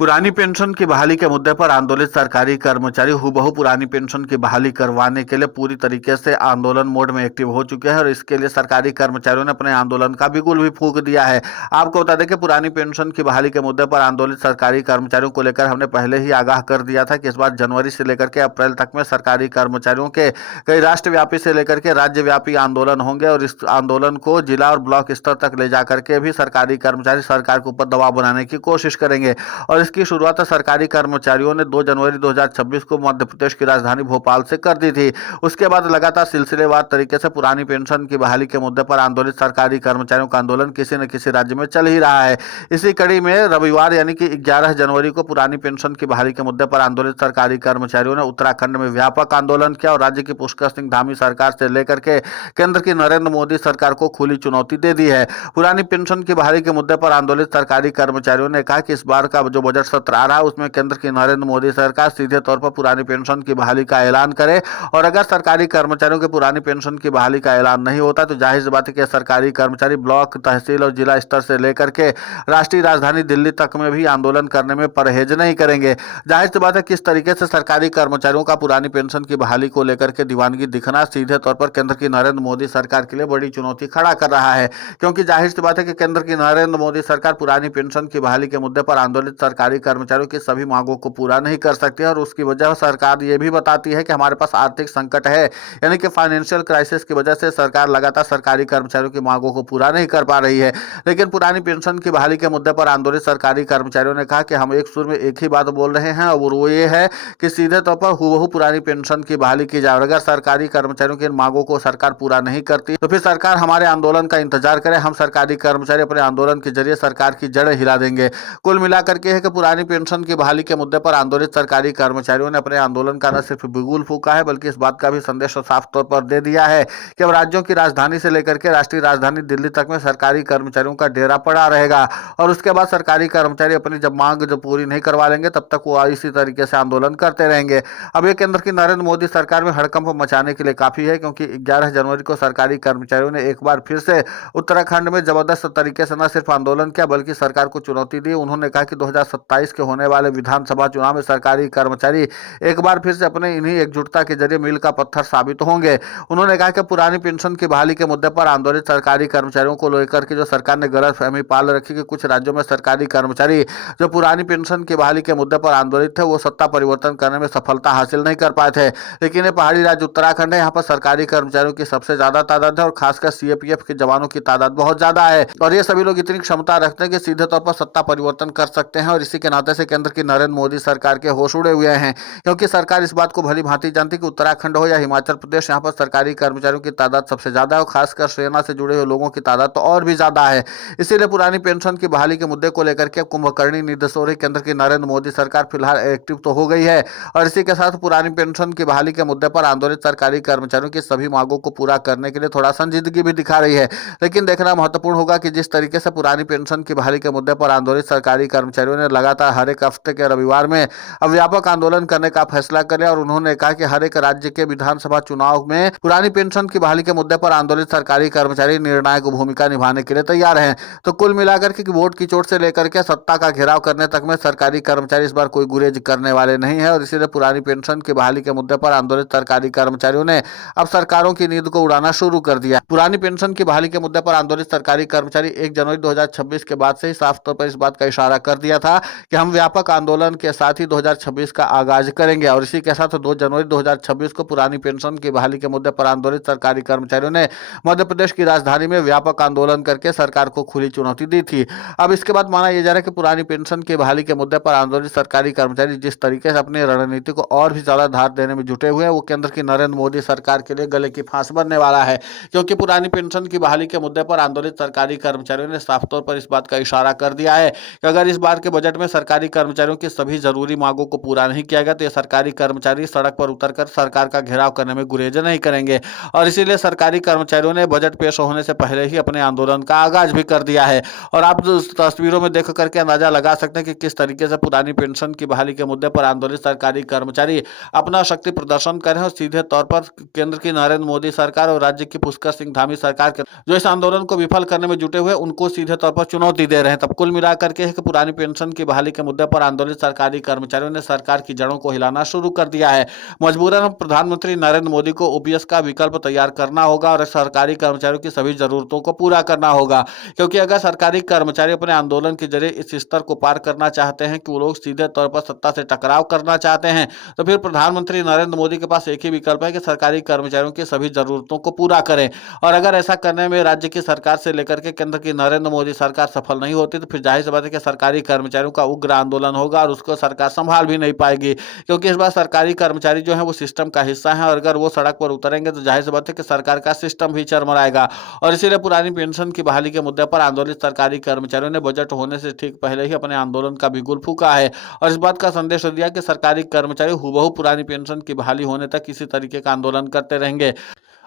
पुरानी पेंशन की बहाली के मुद्दे पर आंदोलित सरकारी कर्मचारी हूबहू पुरानी पेंशन की बहाली करवाने के लिए पूरी तरीके से आंदोलन मोड में एक्टिव हो चुके हैं और इसके लिए सरकारी कर्मचारियों ने अपने आंदोलन का बिगुल भी फूंक दिया है। आपको बता दें कि पुरानी पेंशन की बहाली के मुद्दे पर आंदोलित सरकारी कर्मचारियों को लेकर हमने पहले ही आगाह कर दिया था कि इस बार जनवरी से लेकर के अप्रैल तक में सरकारी कर्मचारियों के कई राष्ट्रव्यापी से लेकर के राज्यव्यापी आंदोलन होंगे और इस आंदोलन को जिला और ब्लॉक स्तर तक ले जाकर के भी सरकारी कर्मचारी सरकार के ऊपर दबाव बनाने की कोशिश करेंगे। और इसकी शुरुआत सरकारी कर्मचारियों ने 2 जनवरी 2026 को मध्य प्रदेश की राजधानी भोपाल से कर दी थी। उसके बाद लगातार सिलसिलेवार तरीके से पुरानी पेंशन की बहाली के मुद्दे पर आंदोलित सरकारी कर्मचारियों का आंदोलन किसी न किसी राज्य में चल ही रहा है। इसी कड़ी में रविवार यानी कि 11 जनवरी को पुरानी पेंशन की बहाली के मुद्दे पर आंदोलित सरकारी कर्मचारियों ने उत्तराखंड में व्यापक आंदोलन किया और राज्य की पुष्कर सिंह धामी सरकार से लेकर के केंद्र की नरेंद्र मोदी सरकार को खुली चुनौती दे दी है। पुरानी पेंशन की बहाली के मुद्दे पर आंदोलित सरकारी कर्मचारियों ने कहा कि इस बार का जो बजट सत्र आ रहा है उसमें केंद्र की नरेंद्र मोदी सरकार सीधे तौर पर पुरानी पेंशन की बहाली का ऐलान करे और अगर सरकारी कर्मचारियों की पुरानी पेंशन की बहाली का ऐलान नहीं होता तो जाहिर सी बात है कि सरकारी कर्मचारी ब्लॉक, तहसील और जिला स्तर से लेकर के राष्ट्रीय राजधानी दिल्ली तक में भी आंदोलन करने में परहेज नहीं करेंगे। जाहिर सी बात है किस तरीके से सरकारी कर्मचारियों का पुरानी पेंशन की बहाली को लेकर के दीवानगी दिखना सीधे तौर पर केंद्र की नरेंद्र मोदी सरकार के लिए बड़ी चुनौती खड़ा कर रहा है, क्योंकि जाहिर सी बात है कि केंद्र की नरेंद्र मोदी सरकार पुरानी पेंशन की बहाली के मुद्दे पर आंदोलित सरकारी कर्मचारियों की सभी मांगों को पूरा नहीं कर सकती है और उसकी वजह सरकार ये भी बताती है कि हमारे पास आर्थिक संकट है, यानी कि फाइनेंशियल क्राइसिस की वजह से सरकार लगातार सरकारी कर्मचारियों की मांगों को पूरा नहीं कर पा रही है। लेकिन पुरानी पेंशन की बहाली के मुद्दे पर आंदोलित सरकारी कर्मचारियों ने कहा कि हम एक सुर में एक ही बात बोल रहे हैं और वो ये है कि सीधे तौर पर हूबहू पुरानी पेंशन की बहाली की जाए। अगर सरकारी कर्मचारियों की इन मांगों को सरकार पूरा नहीं करती तो फिर सरकार हमारे आंदोलन का इंतजार करे। हम सरकारी कर्मचारी अपने आंदोलन के जरिए सरकार की जड़ें हिला देंगे। कुल मिलाकर के है कि पुरानी पेंशन की बहाली के मुद्दे पर आंदोलित सरकारी कर्मचारियों ने अपने आंदोलन का न सिर्फ बिगुल फूंका है बल्कि इस बात का भी संदेश साफ तौर पर दे दिया है कि अब राज्यों की राजधानी से लेकर के राष्ट्रीय राजधानी दिल्ली तक में सरकारी कर्मचारियों का डेरा पड़ा रहेगा और उसके बाद सरकारी कर्मचारी अपनी जब मांग जब पूरी नहीं करवा लेंगे तब तक वो इसी तरीके से आंदोलन करते रहेंगे। अब ये केंद्र की नरेंद्र मोदी सरकार में हड़कंप मचाने के लिए काफी है, क्योंकि 11 जनवरी को सरकारी कर्मचारियों ने एक बार फिर से उत्तराखंड में जबरदस्त तरीके से न सिर्फ आंदोलन किया बल्कि सरकार को चुनौती दी। उन्होंने कहा कि 2027 के होने वाले विधानसभा चुनाव में सरकारी कर्मचारी एक बार फिर से अपने इन्हीं एकजुटता के जरिए मील का पत्थर साबित होंगे। उन्होंने कहा कि पुरानी पेंशन की बहाली के मुद्दे पर आंदोलित सरकारी कर्मचारियों को लेकर के जो सरकार ने गलतफहमी पाल रखी कि कुछ राज्यों में सरकारी कर्मचारी जो पुरानी पेंशन की बहाली के मुद्दे पर आंदोलित थे वो सत्ता परिवर्तन करने में सफलता हासिल नहीं कर पाए थे, लेकिन ये पहाड़ी राज्य उत्तराखंड है, यहाँ पर सरकारी कर्मचारियों की सबसे ज्यादा तादाद है और खासकर सीएपीएफ के जवानों की तादाद बहुत ज्यादा है और ये सभी लोग इतनी क्षमता रखते हैं कि सीधे तौर पर सत्ता परिवर्तन कर सकते हैं और इसी के नाते से केंद्र की नरेंद्र मोदी सरकार के होश उड़े हुए हैं, क्योंकि सरकार इस बात को भली भांति जानती कि उत्तराखंड हो या हिमाचल प्रदेश, यहाँ पर सरकारी कर्मचारियों की तादाद सबसे ज्यादा है और खासकर सेना से जुड़े हुए लोगों की तादाद तो और भी ज्यादा है। इसीलिए पुरानी पेंशन की बहाली के मुद्दे को लेकर के कुंभकर्णी निर्देश हो रही केंद्र की नरेंद्र मोदी सरकार फिलहाल एक्टिव तो हो गई है और इसी के साथ पुरानी पेंशन की बहाली के मुद्दे पर आंदोलित सरकारी कर्मचारियों की सभी मांगों को पूरा करने के लिए थोड़ा संजीदगी भी दिखा रही है। लेकिन देखना महत्वपूर्ण होगा कि जिस तरीके से पुरानी पेंशन की बहाली के मुद्दे पर आंदोलित सरकारी कर्मचारियों ने लगातार हर एक हफ्ते के रविवार में अब व्यापक आंदोलन करने का फैसला किया और उन्होंने कहा कि हर एक राज्य के विधानसभा चुनाव में पुरानी पेंशन की बहाली के मुद्दे पर आंदोलित सरकारी कर्मचारी निर्णायक भूमिका निभाने के लिए तैयार हैं। तो कुल मिलाकर के वोट की चोट से लेकर के सत्ता का घेराव करने तक में सरकारी कर्मचारी इस बार कोई गुरेज करने वाले नहीं है और इसीलिए पुरानी पेंशन की बहाली के मुद्दे पर आंदोलित सरकारी कर्मचारियों ने अब सरकारों की नींद को उड़ाना शुरू कर दिया। पुरानी पेंशन की बहाली के मुद्दे पर आंदोलित सरकारी कर्मचारी 1 जनवरी 2026 के बाद से ही साफ तौर पर इस बात का इशारा कर दिया था कि हम व्यापक आंदोलन के साथ ही 2026 का आगाज करेंगे और इसी के साथ 2 जनवरी 2026 को पुरानी पेंशन की बहाली के मुद्दे पर आंदोलित सरकारी कर्मचारियों ने मध्य प्रदेश की राजधानी में व्यापक आंदोलन करके सरकार को खुली चुनौती दी थी। अब इसके बाद माना यह जा रहा है कि पुरानी पेंशन की बहाली के मुद्दे पर आंदोलित सरकारी कर्मचारी जिस तरीके से अपनी रणनीति को और भी ज्यादा धार देने में जुटे हुए हैं वो केंद्र की नरेंद्र मोदी सरकार के लिए गले की फांस बनने वाला है, क्योंकि पुरानी पेंशन की बहाली के मुद्दे पर आंदोलित सरकारी कर्मचारियों ने साफ तौर पर इस बात का इशारा कर दिया है कि अगर इस बार के बजट में सरकारी कर्मचारियों की सभी जरूरी मांगों को पूरा नहीं किया गया तो ये सरकारी कर्मचारी सड़क पर उतरकर सरकार का घेराव करने में गुरेज नहीं करेंगे और इसीलिए सरकारी कर्मचारियों ने बजट पेश होने से पहले ही अपने आंदोलन का आगाज भी कर दिया है। और आप तस्वीरों में देख करके अंदाजा लगा सकते हैं कि किस तरीके से पुरानी पेंशन की बहाली के मुद्दे पर आंदोलित सरकारी कर्मचारी अपना शक्ति प्रदर्शन कर रहे हैं और सीधे तौर पर केंद्र की नरेंद्र मोदी सरकार और राज्य की पुष्कर सिंह धामी सरकार के जो इस आंदोलन को विफल करने में जुटे हुए उनको सीधे तौर पर चुनौती दे रहे हैं। तब कुल मिलाकर के पुरानी पेंशन की बहाली के मुद्दे पर आंदोलित सरकारी कर्मचारियों ने सरकार की जड़ों को हिलाना शुरू कर दिया है। मजबूरन प्रधानमंत्री नरेंद्र मोदी को ओपीएस का विकल्प तैयार करना होगा और सरकारी कर्मचारियों की सभी जरूरतों को पूरा करना होगा, क्योंकि अगर सरकारी कर्मचारी अपने आंदोलन के जरिए इस स्तर को पार करना चाहते हैं कि वो लोग सीधे तौर पर सत्ता से टकराव करना चाहते हैं, तो फिर प्रधानमंत्री नरेंद्र मोदी के पास एक ही विकल्प है कि सरकारी कर्मचारियों की सभी जरूरतों को पूरा करें। और अगर ऐसा करने में राज्य की सरकार से लेकर के केंद्र की नरेंद्र मोदी सरकार सफल नहीं होती, तो फिर जाहिर सी बात है कि सरकारी कर्मचारियों का उग्र आंदोलन होगा और उसको सरकार संभाल भी नहीं पाएगी, क्योंकि इस बार सरकारी कर्मचारी जो है वो सिस्टम का हिस्सा है और अगर वो सड़क पर उतरेंगे तो जाहिर सी बात है कि सरकार का सिस्टम भी चरमराएगा। और इसीलिए पुरानी पेंशन की बहाली के मुद्दे पर आंदोलित सरकारी कर्मचारियों ने बजट होने से ठीक पहले ही अपने आंदोलन का बिगुल फूंका है और इस बात का संदेश दिया कि सरकारी कर्मचारी हूबहू पुरानी पेंशन की बहाली होने तक किसी तरीके का आंदोलन करते रहेंगे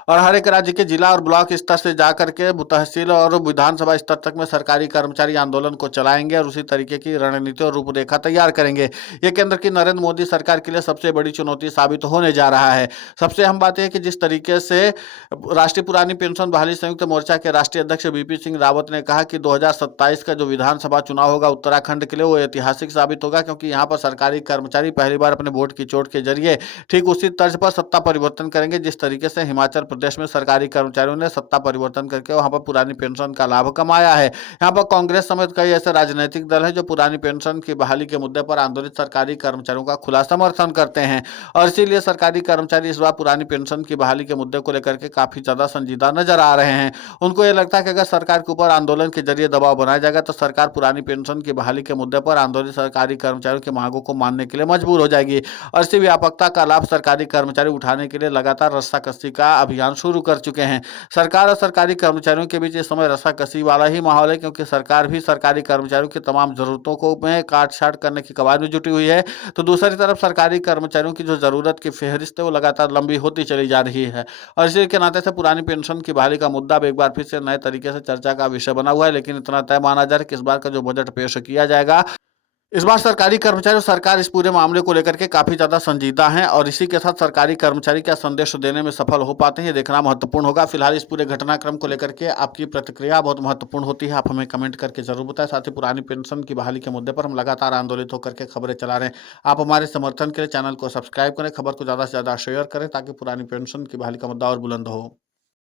और हर एक राज्य के जिला और ब्लॉक स्तर से जाकर के तहसील और विधानसभा स्तर तक में सरकारी कर्मचारी आंदोलन को चलाएंगे और उसी तरीके की रणनीति और रूपरेखा तैयार करेंगे। ये केंद्र की नरेंद्र मोदी सरकार के लिए सबसे बड़ी चुनौती साबित होने जा रहा है। सबसे अहम बात यह है कि जिस तरीके से राष्ट्रीय पुरानी पेंशन बहाली संयुक्त मोर्चा के राष्ट्रीय अध्यक्ष बीपी सिंह रावत ने कहा कि 2027 का जो विधानसभा चुनाव होगा उत्तराखंड के लिए वो ऐतिहासिक साबित होगा, क्योंकि यहाँ पर सरकारी कर्मचारी पहली बार अपने वोट की चोट के जरिए ठीक उसी तर्ज पर सत्ता परिवर्तन करेंगे जिस तरीके से हिमाचल प्रदेश में सरकारी कर्मचारियों ने सत्ता परिवर्तन करके वहां पर पुरानी पेंशन का लाभ कमाया है। यहाँ पर कांग्रेस समेत कई ऐसे राजनीतिक दल हैं जो पुरानी पेंशन की बहाली के मुद्दे पर आंदोलित सरकारी कर्मचारियों का खुला समर्थन करते हैं और इसीलिए सरकारी कर्मचारी इस बार पुरानी पेंशन की बहाली के मुद्दे को लेकर के काफी ज्यादा संजीदा नजर आ रहे हैं। उनको यह लगता है कि अगर सरकार के ऊपर आंदोलन के जरिए दबाव बनाया जाएगा तो सरकार पुरानी पेंशन की बहाली के मुद्दे पर आंदोलित सरकारी कर्मचारियों की मांगों को मानने के लिए मजबूर हो जाएगी और इसी व्यापकता का लाभ सरकारी कर्मचारी उठाने के लिए लगातार रस्साकसी का अभियान शुरू कर चुके हैं। सरकार और सरकारी कर्मचारियों के बीच इस समय रस्साकसी वाला ही माहौल है, क्योंकि सरकार भी सरकारी कर्मचारियों की तमाम जरूरतों को में काट छाट करने की कवायद में जुटी हुई है, तो दूसरी तरफ सरकारी कर्मचारियों की जो जरूरत की फेहरिस्त है वो लगातार लंबी होती चली जा रही है और इसी के नाते से पुरानी पेंशन की बहाली का मुद्दा अब एक बार फिर से नए तरीके से चर्चा का विषय बना हुआ है। लेकिन इतना तय माना जा रहा है कि इस बार का जो बजट पेश किया जाएगा, इस बार सरकारी कर्मचारी और सरकार इस पूरे मामले को लेकर के काफी ज्यादा संजीदा हैं और इसी के साथ सरकारी कर्मचारी क्या संदेश देने में सफल हो पाते हैं ये देखना महत्वपूर्ण होगा। फिलहाल इस पूरे घटनाक्रम को लेकर के आपकी प्रतिक्रिया बहुत महत्वपूर्ण होती है, आप हमें कमेंट करके जरूर बताएं। साथ ही पुरानी पेंशन की बहाली के मुद्दे पर हम लगातार आंदोलित होकर के खबरें चला रहे हैं। आप हमारे समर्थन के लिए चैनल को सब्सक्राइब करें, खबर को ज्यादा से ज्यादा शेयर करें ताकि पुरानी पेंशन की बहाली का मुद्दा और बुलंद हो।